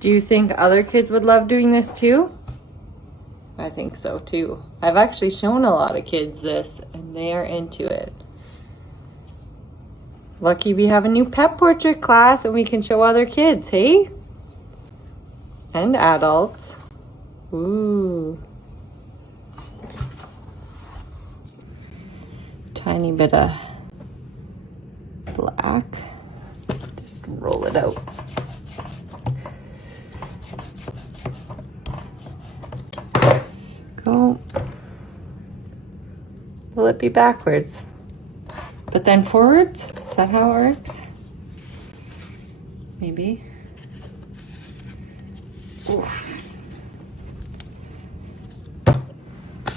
Do you think other kids would love doing this too? I think so too. I've actually shown a lot of kids this and they are into it. Lucky we have a new pet portrait class and we can show other kids, hey? And adults. Ooh. Tiny bit of black. Just roll it out. Go. Will it be backwards? But then forwards? Is that how it works? Maybe. Ooh.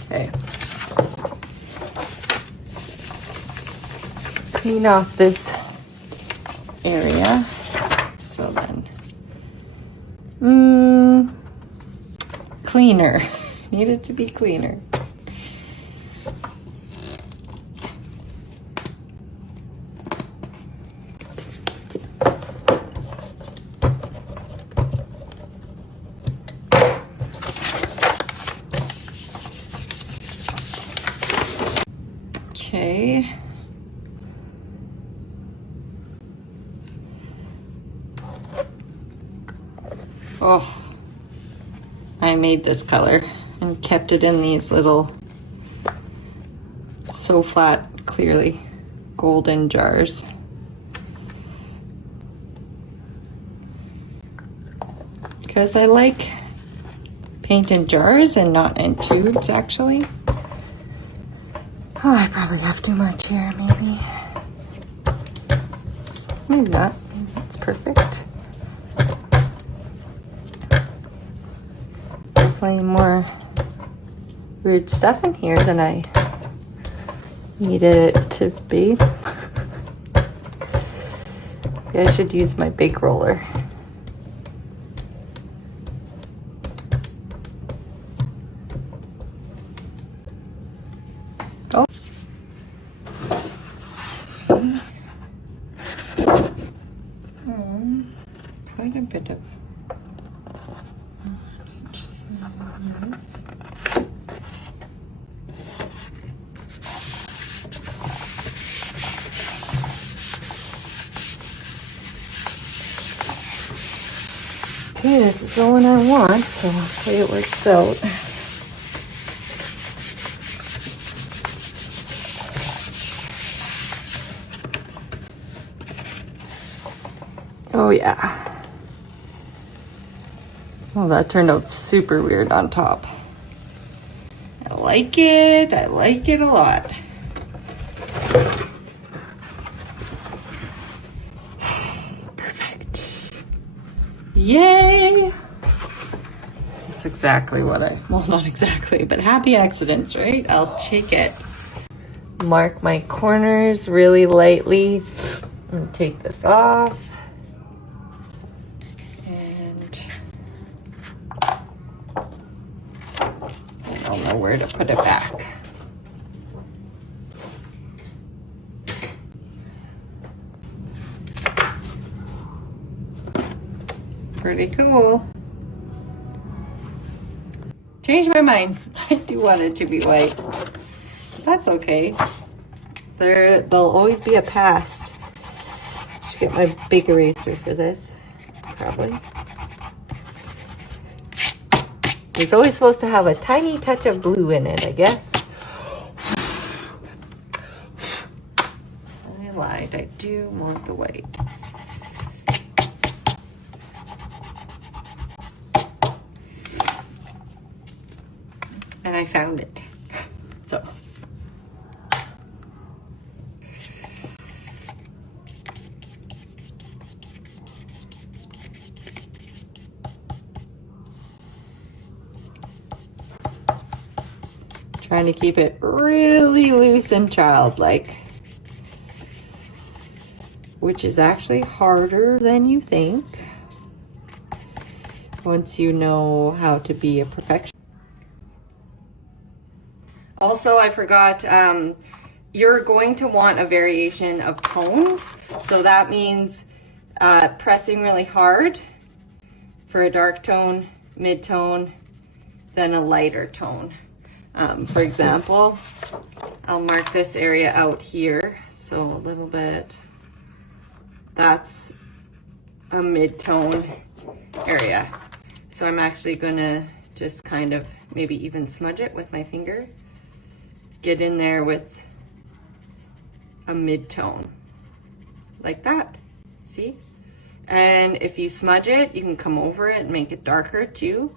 Okay. Clean off this area. So then, cleaner. Need it to be cleaner. Okay. Oh, I made this color and kept it in these little So Flat, clearly golden jars. Because I like paint in jars and not in tubes, actually. Oh, I probably have too much here, maybe. Maybe not. Maybe that's perfect. Definitely more weird stuff in here than I needed it to be. Maybe I should use my big roller. Oh. Quite a bit of this. Okay, this is the one I want, so hopefully it works out. Oh yeah. Oh, that turned out super weird on top. I like it. I like it a lot. Perfect. Yay! That's exactly what well, not exactly, but happy accidents, right? I'll take it. Mark my corners really lightly and take this off. I don't know where to put it back. Pretty cool. Changed my mind. I do want it to be white. That's okay. There'll always be a past. Should get my big eraser for this, probably. It's always supposed to have a tiny touch of blue in it, I guess. I lied. I do want the white. And I found it. So. Trying to keep it really loose and childlike, which is actually harder than you think once you know how to be a perfectionist. Also, I forgot, you're going to want a variation of tones, so that means pressing really hard for a dark tone, mid-tone, then a lighter tone. For example, I'll mark this area out here. So a little bit, that's a mid-tone area. So I'm actually gonna just kind of maybe even smudge it with my finger. Get in there with a mid-tone, like that, see? And if you smudge it, you can come over it and make it darker too.